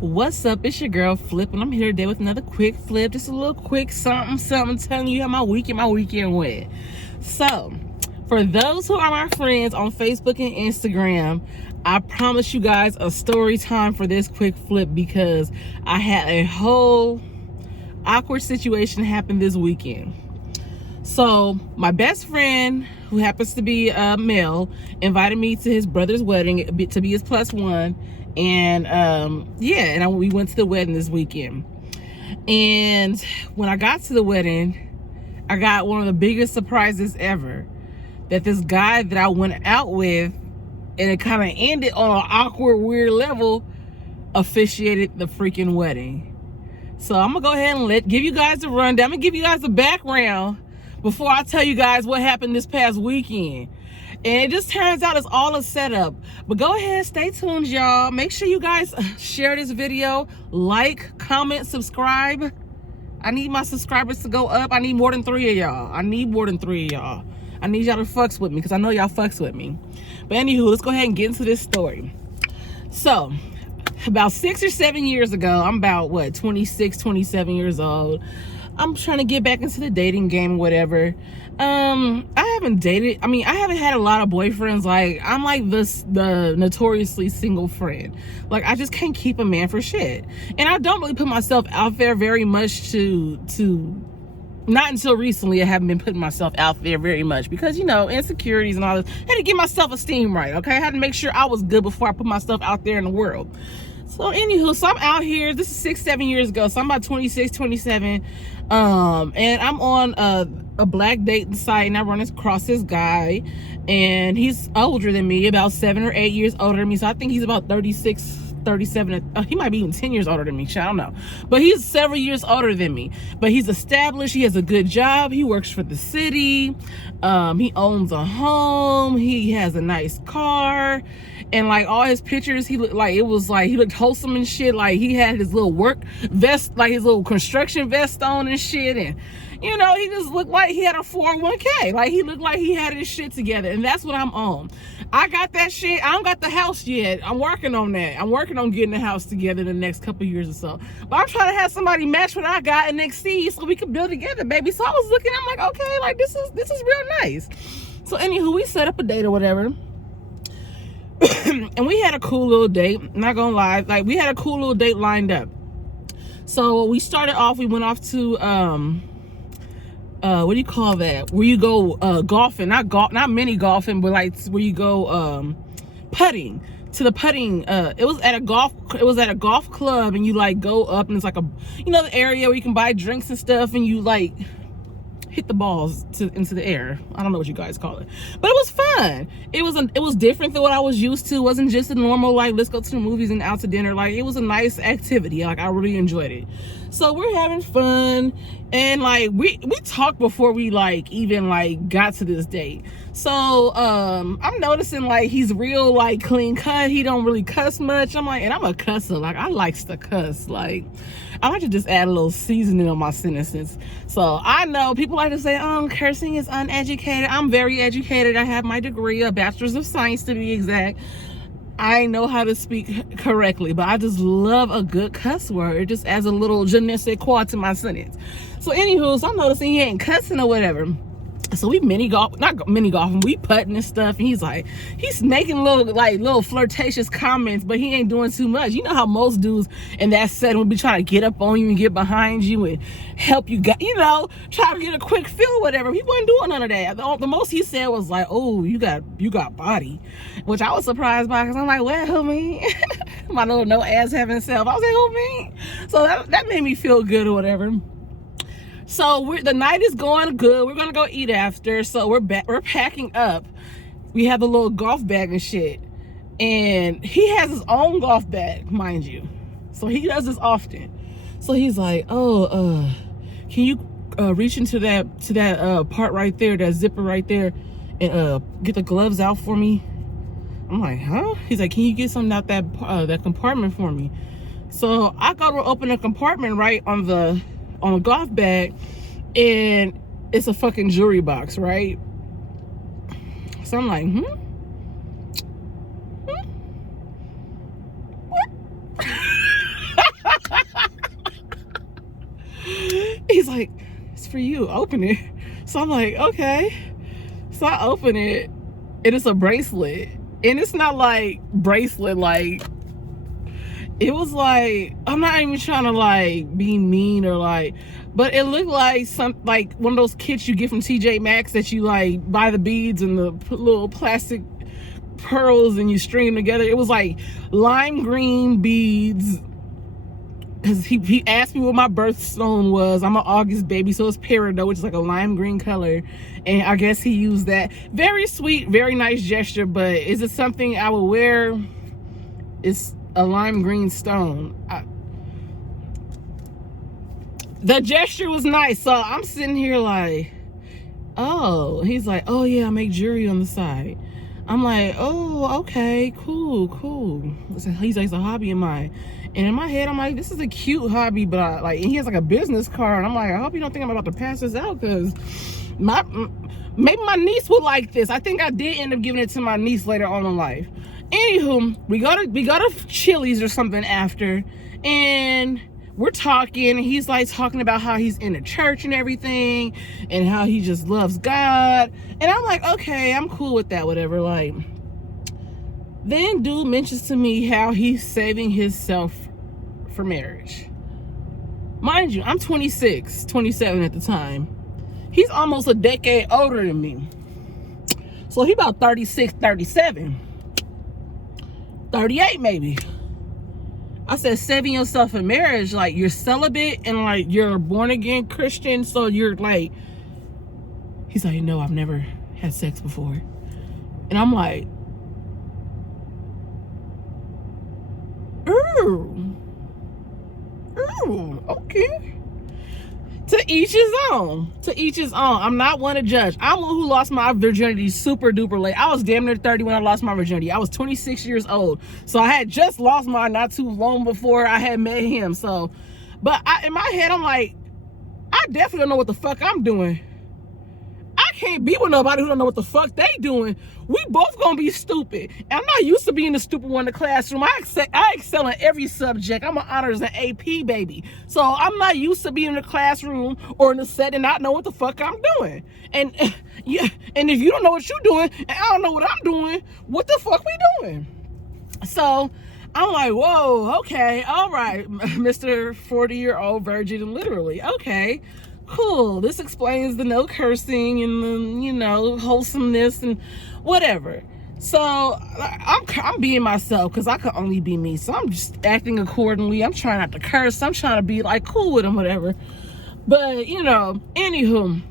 What's up? It's your girl Flip, and I'm here today with another quick flip. Just a little quick something telling you how my weekend went. So, for those who are my friends on Facebook and Instagram, I promise you guys a story time for this quick flip because I had a whole awkward situation happen this weekend. So my best friend, who happens to be a male, invited me to his brother's wedding to be his plus one. And we went to the wedding this weekend. And when I got to the wedding, I got one of the biggest surprises ever. That this guy that I went out with, and it kind of ended on an awkward, weird level, officiated the freaking wedding. So I'm gonna go ahead and give you guys a rundown. I'm gonna give you guys a background before I tell you guys what happened this past weekend. And it just turns out it's all a setup. But go ahead, stay tuned, y'all. Make sure you guys share this video, like, comment, subscribe. I need my subscribers to go up. I need more than 3 of y'all. I need y'all to fucks with me because I know y'all fucks with me. But anywho, let's go ahead and get into this story. So, about 6 or 7 years ago, I'm about, 26, 27 years old. I'm trying to get back into the dating game, whatever. I haven't had a lot of boyfriends. Like, I'm like the notoriously single friend. Like, I just can't keep a man for shit. And I don't really put myself out there very much not until recently I haven't been putting myself out there very much because, insecurities and all this. I had to get my self-esteem right, okay? I had to make sure I was good before I put myself out there in the world. So anywho, so I'm out here. This is 6, 7 years ago. So I'm about 26, 27. And I'm on a black dating site, and I run across this guy, and he's older than me, about 7 or 8 years older than me. So I think he's about 36, 37. He might be even 10 years older than me. I don't know. But he's several years older than me. But he's established. He has a good job. He works for the city. He owns a home. He has a nice car. And like all his pictures, he looked wholesome and shit. Like he had his little work vest, like his little construction vest on and shit. And he just looked like he had a 401k. Like he looked like he had his shit together. And that's what I'm on. I got that shit. I don't got the house yet. I'm working on that. I'm working on getting the house together in the next couple years or so. But I'm trying to have somebody match what I got and exceed so we can build together, baby. So I was looking, I'm like, okay, like this is real nice. So anywho, we set up a date or whatever. And we had a cool little date. Not gonna lie, like we had a cool little date lined up. So we started off. We went off to what do you call that? Where you go golfing? Not mini golfing, but like where you go putting. To the putting. It was at a golf club, and you like go up, and it's like the area where you can buy drinks and stuff, and you like hit the balls into the air. I don't know what you guys call it, but it was fun. It was different than what I was used to. It wasn't just a normal like let's go to the movies and out to dinner. Like it was a nice activity. Like I really enjoyed it. So we're having fun, and like we talked before we like even like got to this date. So I'm noticing like he's real like clean cut. He don't really cuss much. I'm like, and I'm a cusser. Like I likes to cuss. Like I like to just add a little seasoning on my sentences. So I know people like to say, cursing is uneducated. I'm very educated. I have my degree, a bachelor's of science to be exact. I know how to speak correctly, but I just love a good cuss word. It just adds a little je ne sais quoi to my sentence. So anywho, so I'm noticing he ain't cussing or whatever. So we not mini golfing, we putting and stuff, and he's making little flirtatious comments, but he ain't doing too much. You know how most dudes in that setting would be trying to get up on you and get behind you and help you try to get a quick feel or whatever. He wasn't doing none of that. The most he said was like, oh, you got body, which I was surprised by because I'm like, well, who me? My little no ass having self. I was like, who me? So that made me feel good or whatever. So the night is going good. We're gonna go eat after. So we're packing up. We have a little golf bag and shit. And he has his own golf bag, mind you. So he does this often. So he's like, can you reach into that part right there, that zipper right there, and get the gloves out for me? I'm like, huh? He's like, can you get something out that compartment for me? So I go to open a compartment right on a golf bag, and it's a fucking jewelry box, right? So I'm like, what? He's like, it's for you, open it. So I'm like, okay. So I open it, and it's a bracelet. And it's not like bracelet, like, it was like, I'm not even trying to like be mean or like, but it looked like like one of those kits you get from TJ Maxx that you like buy the beads and the little plastic pearls and you string them together. It was like lime green beads, because he asked me what my birthstone was. I'm an August baby, so it's peridot, which is like a lime green color, and I guess he used that. Very sweet, very nice gesture, but is it something I would wear? It's a lime green stone. The gesture was nice, so I'm sitting here like, oh. He's like, oh yeah, I make jewelry on the side. I'm like, oh, okay, cool. He's like, it's a hobby of mine. And in my head, I'm like, this is a cute hobby, but and he has like a business card. I'm like, I hope you don't think I'm about to pass this out, because maybe my niece would like this. I think I did end up giving it to my niece later on in life. Anywho, we go to Chili's or something after, and we're talking, and he's like talking about how he's in the church and everything, and how he just loves God. And I'm like, okay, I'm cool with that, whatever. Like, then dude mentions to me how he's saving himself for marriage. Mind you, I'm 26, 27 at the time. He's almost a decade older than me. So he about 36, 37. 38 maybe. I said, saving yourself in marriage, like you're celibate and like you're born again Christian, so you're like, he's like, no, I've never had sex before. And I'm like, ooh, okay. To each his own. To each his own. I'm not one to judge. I'm one who lost my virginity super duper late. I was damn near 30 when I lost my virginity. I was 26 years old. So I had just lost mine not too long before I had met him. So, but in my head, I'm like, I definitely don't know what the fuck I'm doing. I can't be with nobody who don't know what the fuck they doing. We both gonna be stupid. And I'm not used to being the stupid one in the classroom. I excel in every subject. I'm an honors and AP baby. So I'm not used to being in the classroom or in the set and not know what the fuck I'm doing. And yeah, and if you don't know what you're doing and I don't know what I'm doing, what the fuck we doing? So I'm like, whoa, okay, all right, Mr. 40-year-old virgin, literally, okay. Cool, this explains the no cursing and the, you know, wholesomeness and whatever. So I'm being myself, because I could only be me. So I'm just acting accordingly. I'm trying not to curse. I'm trying to be like cool with him, whatever. But, you know, anywho,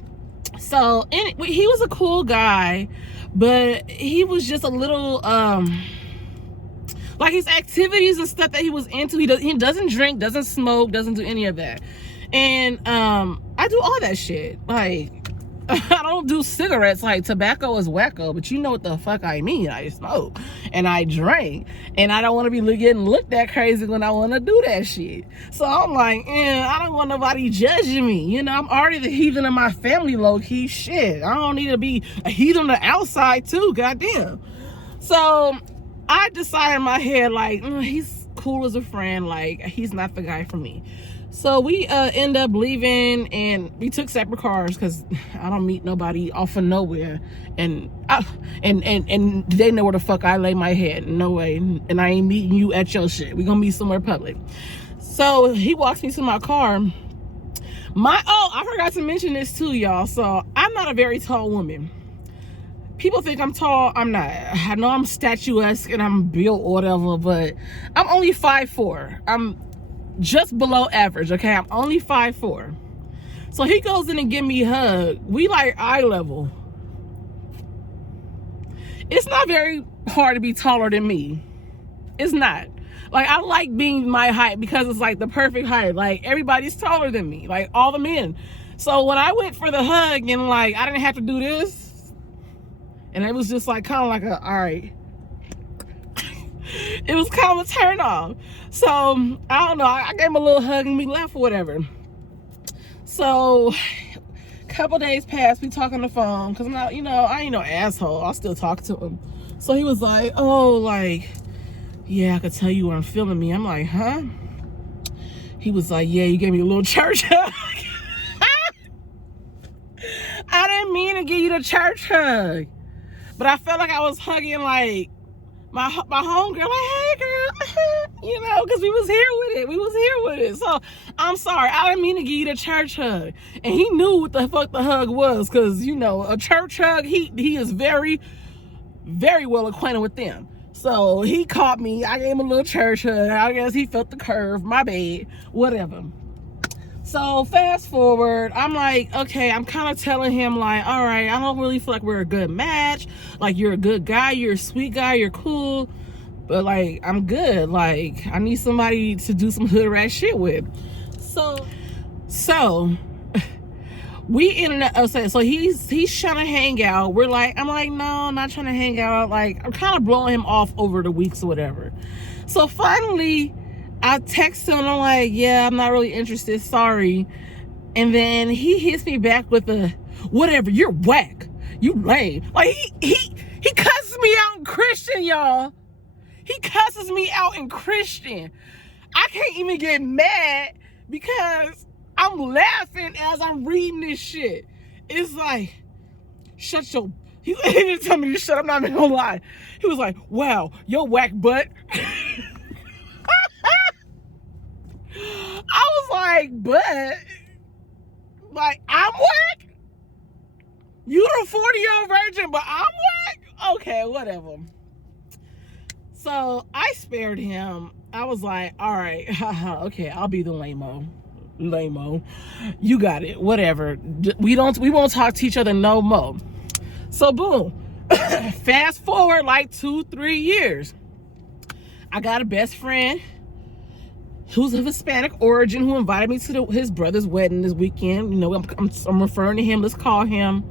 so he was a cool guy, but he was just a little, like his activities and stuff that he was into, he doesn't drink, doesn't smoke, doesn't do any of that. And I do all that shit. Like, I don't do cigarettes. Like, tobacco is wacko, but you know what the fuck I mean. I smoke and I drink, and I don't want to be getting looked at crazy when I want to do that shit. So I'm like, I don't want nobody judging me. You know, I'm already the heathen of my family, low-key. Shit, I don't need to be a heathen on the outside too, goddamn. So I decided in my head, like, he's cool as a friend. Like, he's not the guy for me. So we end up leaving, and we took separate cars, because I don't meet nobody off of nowhere, and they know where the fuck I lay my head. No way. And I ain't meeting you at your shit. We gonna meet somewhere public. So he walks me to my car. I forgot to mention this too, y'all. So I'm not a very tall woman. People think I'm tall. I'm not. I know I'm statuesque and I'm built or whatever, but I'm only 5'4". I'm just below average, okay? I'm only 5'4". So he goes in and give me a hug. We like eye level. It's not very hard to be taller than me. It's not. Like, I like being my height, because it's like the perfect height. Like, everybody's taller than me, like all the men. So when I went for the hug, and like I didn't have to do this, and it was just like kind of like a, all right. It was kind of a turn off. So I don't know, I gave him a little hug and we left or whatever. So a couple days passed, we talk on the phone, because I'm not, you know, I ain't no asshole. I'll still talk to him. So he was like, oh, like, yeah, I could tell you where I'm feeling me. I'm like, huh? He was like, yeah, you gave me a little church hug. didn't mean to give you the church hug. But I felt like I was hugging like my homegirl, like, hey girl, you know, because we was here with it. So I'm sorry, I didn't mean to give you the church hug. And he knew what the fuck the hug was, because, you know, a church hug, he is very, very well acquainted with them. So he caught me, I gave him a little church hug. I guess he felt the curve, my bad, whatever. So fast forward, I'm like, okay, I'm kind of telling him like, all right, I don't really feel like we're a good match. Like, you're a good guy, you're a sweet guy, you're cool, but like, I'm good. Like, I need somebody to do some hood rat shit with. So we ended up, so he's trying to hang out. I'm like, no, I'm not trying to hang out. Like, I'm kind of blowing him off over the weeks or whatever. So finally, I text him and I'm like, yeah, I'm not really interested, sorry. And then he hits me back with a, whatever, you're whack, you lame. Like, he cusses me out in Christian, y'all. He cusses me out in Christian. I can't even get mad because I'm laughing as I'm reading this shit. It's like, shut your, he didn't tell me to shut up, I'm not even gonna lie. He was like, wow, your whack butt. I was like, but, like, I'm whack? You the 40-year-old virgin, but I'm whack? Okay, whatever. So I spared him. I was like, all right, haha, okay, I'll be the lame-o. You got it, whatever. We won't talk to each other no more. So boom, fast forward like 2-3 years. I got a best friend who's of Hispanic origin, who invited me to his brother's wedding this weekend. You know, I'm referring to him. Let's call him.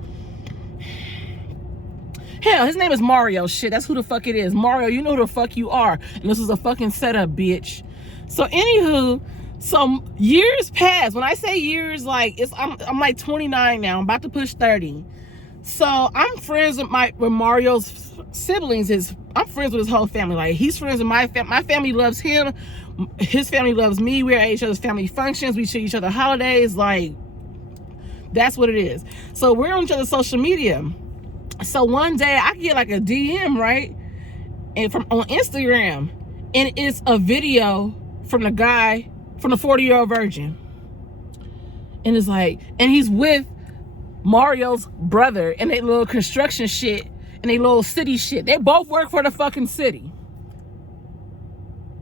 Hell, his name is Mario. Shit, that's who the fuck it is. Mario, you know who the fuck you are. And this is a fucking setup, bitch. So anywho, some years passed. When I say years, like, I'm like 29 now. I'm about to push 30. So I'm friends with Mario's siblings. I'm friends with his whole family. Like, he's friends with my family. My family loves him. His family loves me. We're at each other's family functions. We share each other holidays. Like, that's what it is. So we're on each other's social media. So one day I get like a DM, right? And on Instagram. And it's a video from the guy, from the 40-year-old virgin. And it's like, and he's with Mario's brother and they little construction shit and they little city shit. They both work for the fucking city.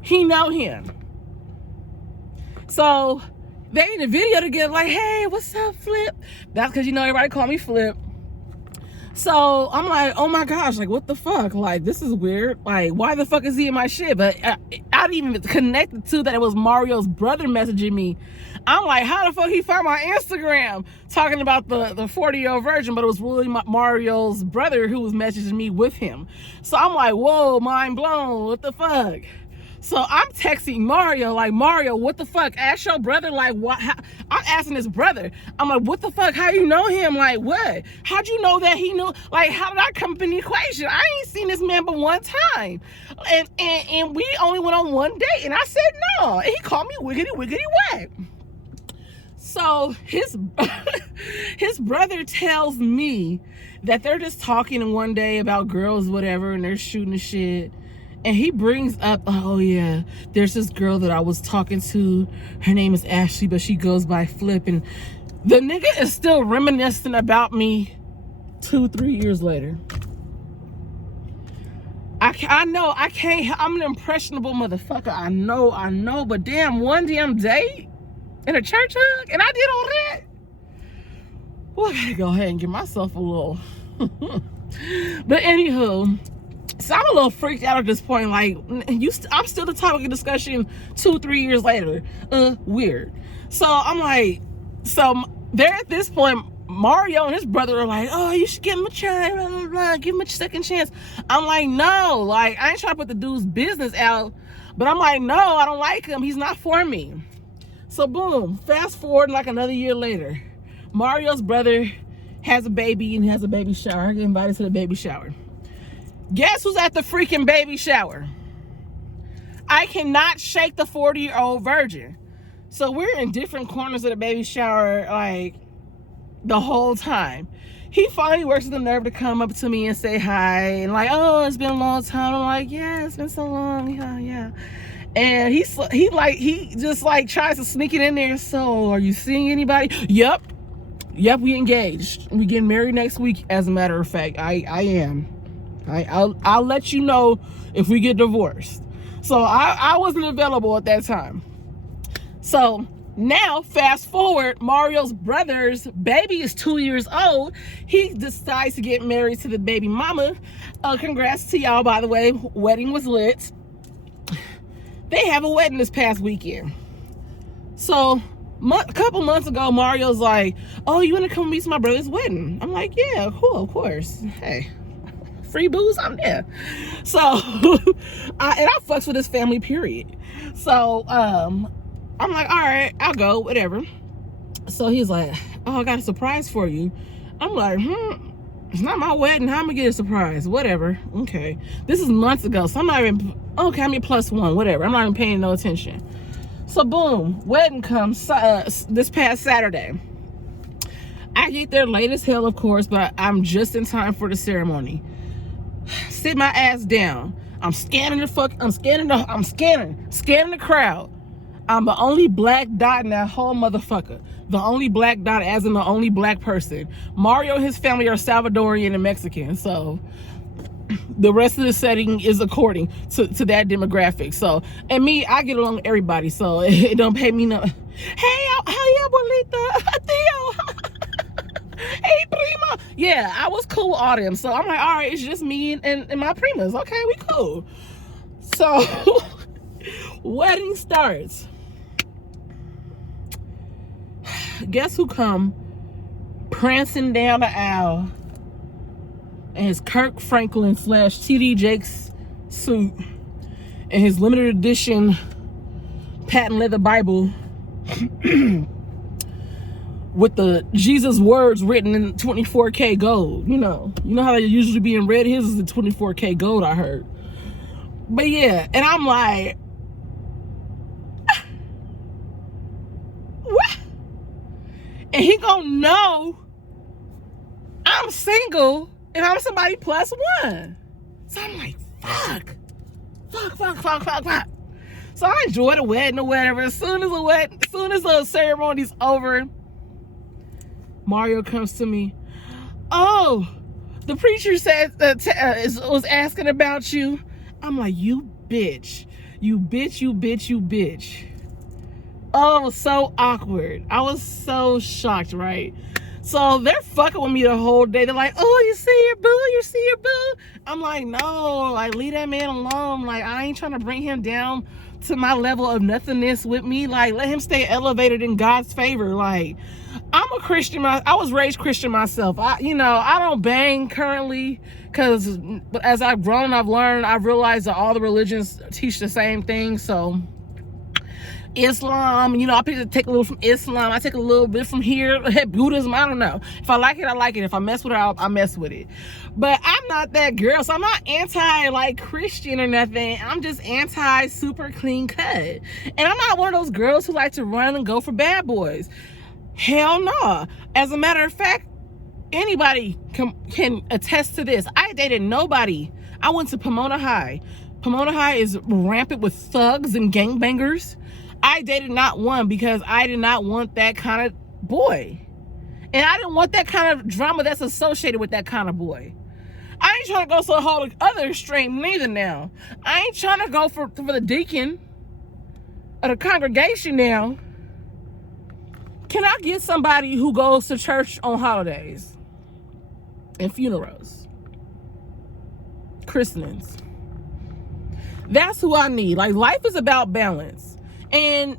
He know him. So they in the video together like, hey, what's up, Flip? That's because, you know, everybody call me Flip. So I'm like, oh my gosh, like, what the fuck? Like, this is weird. Like, why the fuck is he in my shit? But I didn't even connect it to that it was Mario's brother messaging me. I'm like, how the fuck he found my Instagram talking about the 40-year-old virgin, but it was really Mario's brother who was messaging me with him. So I'm like, whoa, mind blown, what the fuck? So I'm texting Mario, like, Mario, what the fuck? Ask your brother, like, what? I'm asking his brother. I'm like, what the fuck? How you know him? Like, what? How'd you know that he knew? Like, how did I come up in the equation? I ain't seen this man but one time. And we only went on one date. And I said no. And he called me wiggity whack. So his brother tells me that they're just talking one day about girls, whatever, and they're shooting the shit. And he brings up, oh yeah, there's this girl that I was talking to. Her name is Ashley, but she goes by Flip. And the nigga is still reminiscing about me 2-3 years later. I know, I can't, I'm an impressionable motherfucker. I know, but damn, one damn date in a church hug, and I did all that. Well, I gotta go ahead and give myself a little. But anywho, so I'm a little freaked out at this point. Like, I'm still the topic of discussion 2-3 years later. Weird. So I'm like, so they're at this point, Mario and his brother are like, oh, you should give him a try, blah, blah, blah, give him a second chance. I'm like, no, like, I ain't trying to put the dude's business out, but I'm like, no, I don't like him. He's not for me. So boom, fast forward like another year later, Mario's brother has a baby and he has a baby shower. I get invited to the baby shower. Guess who's at the freaking baby shower? I cannot shake the 40-year-old virgin. So we're in different corners of the baby shower, like, the whole time. he finally works the nerve to come up to me and say hi, and like, oh, it's been a long time. I'm like, yeah, it's been so long. Yeah. And he just like tries to sneak it in there. So, are you seeing anybody? Yep, we engaged. We getting married next week. As a matter of fact, I am. I'll let you know if we get divorced. So I wasn't available at that time. So now, fast forward, Mario's brother's baby is 2 years old. He decides to get married to the baby mama. Congrats to y'all, by the way. Wedding was lit. They have a wedding this past weekend. So a couple months ago, Mario's like, oh, you want to come meet to my brother's wedding? I'm like, yeah, cool, of course. Hey, free booze, I'm there. So, I fucks with his family, period. So, I'm like, all right, I'll go, whatever. So he's like, oh, I got a surprise for you. I'm like, it's not my wedding. How am I gonna get a surprise? Whatever. Okay. This is months ago, so I'm not even, okay, I'm your +1, whatever. I'm not even paying no attention. So boom, wedding comes this past Saturday. I get there late as hell, of course, but I'm just in time for the ceremony. Sit my ass down. I'm scanning the crowd. I'm the only black dot in that whole motherfucker. The only black dot, as in the only black person. Mario and his family are Salvadorian and Mexican, so the rest of the setting is according to that demographic. So, and me, I get along with everybody, so it don't pay me no. Hey, abuelita, Theo. Hey, prima. Yeah, I was cool with all them. So I'm like, all right, it's just me and my primas. Okay, we cool. So wedding starts. Guess who come prancing down the aisle in his Kirk Franklin / TD Jakes suit and his limited edition patent leather Bible with the Jesus words written in 24K gold. You know how they usually be in red. His is the 24K gold, I heard. But yeah, and I'm like, what? And he gonna know I'm single and I'm somebody +1. So I'm like, fuck. So I enjoy the wedding or whatever. As soon as the ceremony's over, Mario comes to me. Oh, the preacher said was asking about you. I'm like, you bitch. Oh, it was so awkward. I was so shocked, right? So they're fucking with me the whole day. They're like, oh, you see your boo? I'm like, no, like, leave that man alone. Like, I ain't trying to bring him down to my level of nothingness with me. Like, let him stay elevated in God's favor. Like, I'm a Christian. I was raised Christian myself. I don't bang currently, because as I've grown, I've learned, I've realized that all the religions teach the same thing. So Islam, I take a little from Islam, I take a little bit from here, Buddhism, I don't know. If I like it, I like it. If I mess with it, I mess with it. But I'm not that girl, so I'm not anti like Christian or nothing. I'm just anti super clean cut. And I'm not one of those girls who like to run and go for bad boys. Hell no. As a matter of fact, anybody can attest to this. I dated nobody. I went to Pomona High. Pomona High is rampant with thugs and gangbangers. I dated not one because I did not want that kind of boy. And I didn't want that kind of drama that's associated with that kind of boy. I ain't trying to go to the whole other extreme neither now. I ain't trying to go for the deacon of the congregation now. Can I get somebody who goes to church on holidays and funerals, christenings? That's who I need. Like, life is about balance. And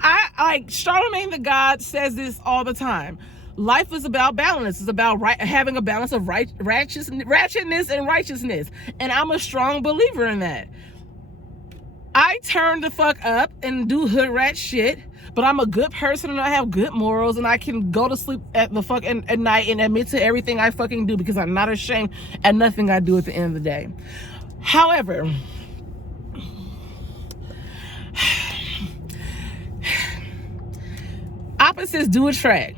I like Charlemagne the God says this all the time. Life is about balance. It's about having a balance of ratchetness and righteousness. And I'm a strong believer in that. I turn the fuck up and do hood rat shit, but I'm a good person and I have good morals, and I can go to sleep at night and admit to everything I fucking do because I'm not ashamed at nothing I do at the end of the day. However, opposites do attract.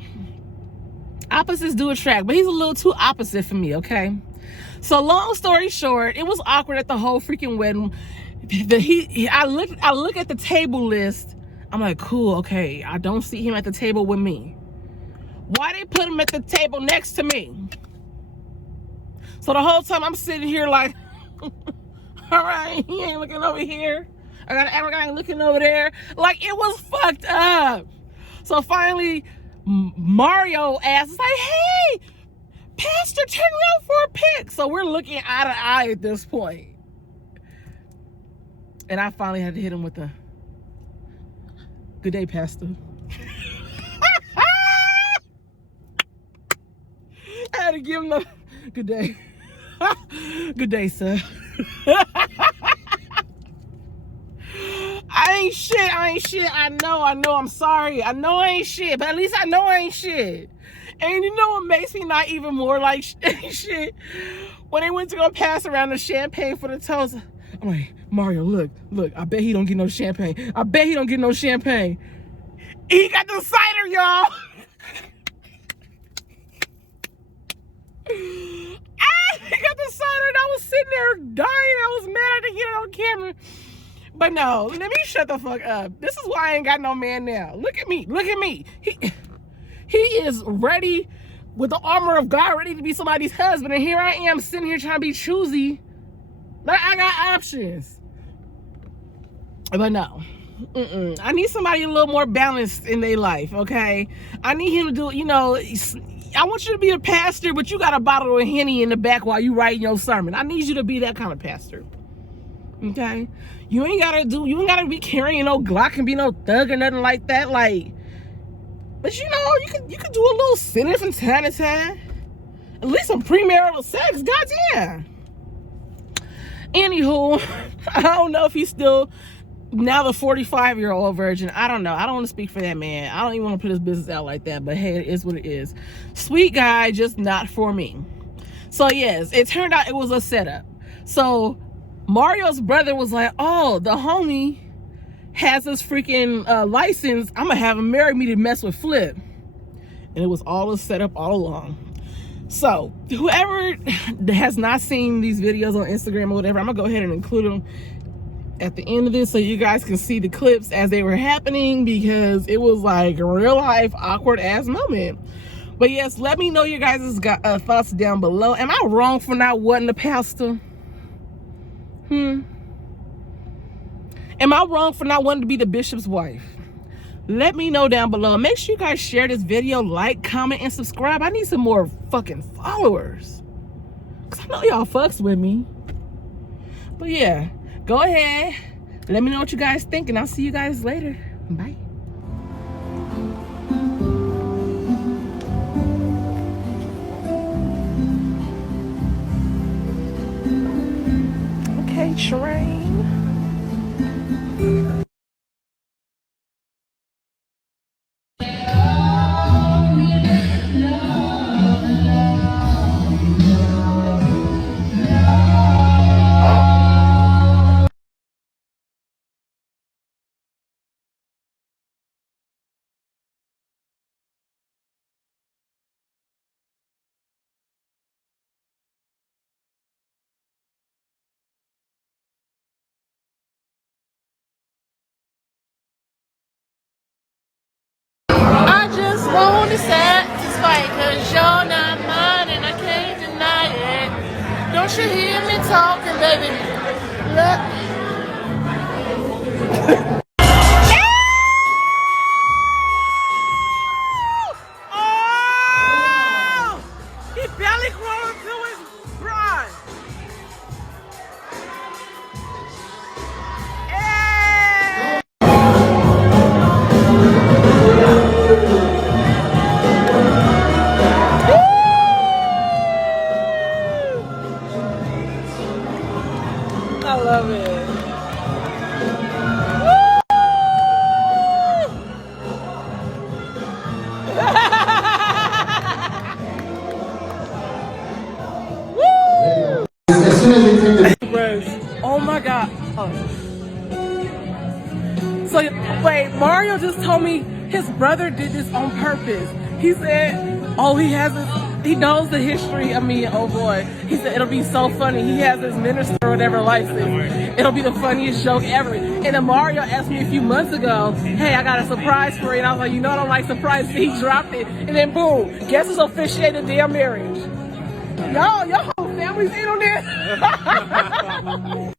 Opposites do attract, but he's a little too opposite for me, okay? So long story short, it was awkward at the whole freaking wedding. I look at the table list. I'm like, cool, okay. I don't see him at the table with me. Why they put him at the table next to me? So the whole time I'm sitting here like, all right, he ain't looking over here. I gotta act like I ain't looking over there. Like, it was fucked up. So finally, Mario asks, like, hey, Pastor, turn around for a pic. So we're looking eye to eye at this point. And I finally had to hit him with a, good day, Pastor. I had to give him a, good day. Good day, sir. I ain't shit. I know, I'm sorry. I know I ain't shit, but at least I know I ain't shit. And you know what makes me not even more like shit? When they went to go pass around the champagne for the toast, I'm like, Mario, look, I bet he don't get no champagne. He got the cider, y'all. He got the cider and I was sitting there dying. I was mad I didn't get it on camera. But no, let me shut the fuck up. This is why I ain't got no man now. Look at me. He is ready with the armor of God, ready to be somebody's husband. And here I am sitting here trying to be choosy. Like, I got options. But no. I need somebody a little more balanced in their life, okay? I need him to do, you know, I want you to be a pastor, but you got a bottle of Henny in the back while you writing your sermon. I need you to be that kind of pastor. Okay? You ain't gotta be carrying no Glock and be no thug or nothing like that. Like, but you know, you could do a little sinning from time to time. At least some premarital sex, goddamn. Anywho, I don't know if he's still now the 45-year-old virgin. I don't know. I don't want to speak for that man. I don't even want to put his business out like that, but hey, it is what it is. Sweet guy, just not for me. So yes, it turned out it was a setup. So Mario's brother was like, oh, the homie has this freaking license. I'm gonna have him marry me to mess with Flip. And it was all a setup all along. So whoever has not seen these videos on Instagram or whatever, I'm gonna go ahead and include them at the end of this so you guys can see the clips as they were happening, because it was like a real life awkward ass moment. But yes, let me know your guys' thoughts down below. Am I wrong for not wanting a pastor? Am I wrong for not wanting to be the bishop's wife? Let me know down below. Make sure you guys share this video, like, comment, and subscribe. I need some more fucking followers, because I know y'all fucks with me. But yeah, go ahead. Let me know what you guys think, and I'll see you guys later. Bye. Okay, train. I just want to satisfy, cause you're not mine and I can't deny it. Don't you hear me talking, baby? Look. Oh! He barely crawled to his bride. Hey! I love it. As soon as they take the oh my god. Oh. So wait, Mario just told me his brother did this on purpose. He said, oh, he knows the history of me. Oh boy. He said, it'll be so funny. He has this minister or whatever license. It'll be the funniest joke ever. And then Mario asked me a few months ago, hey, I got a surprise for you. And I was like, you know I don't like surprises. He dropped it. And then boom, guess who's officiated their marriage? Y'all whole family's in on this.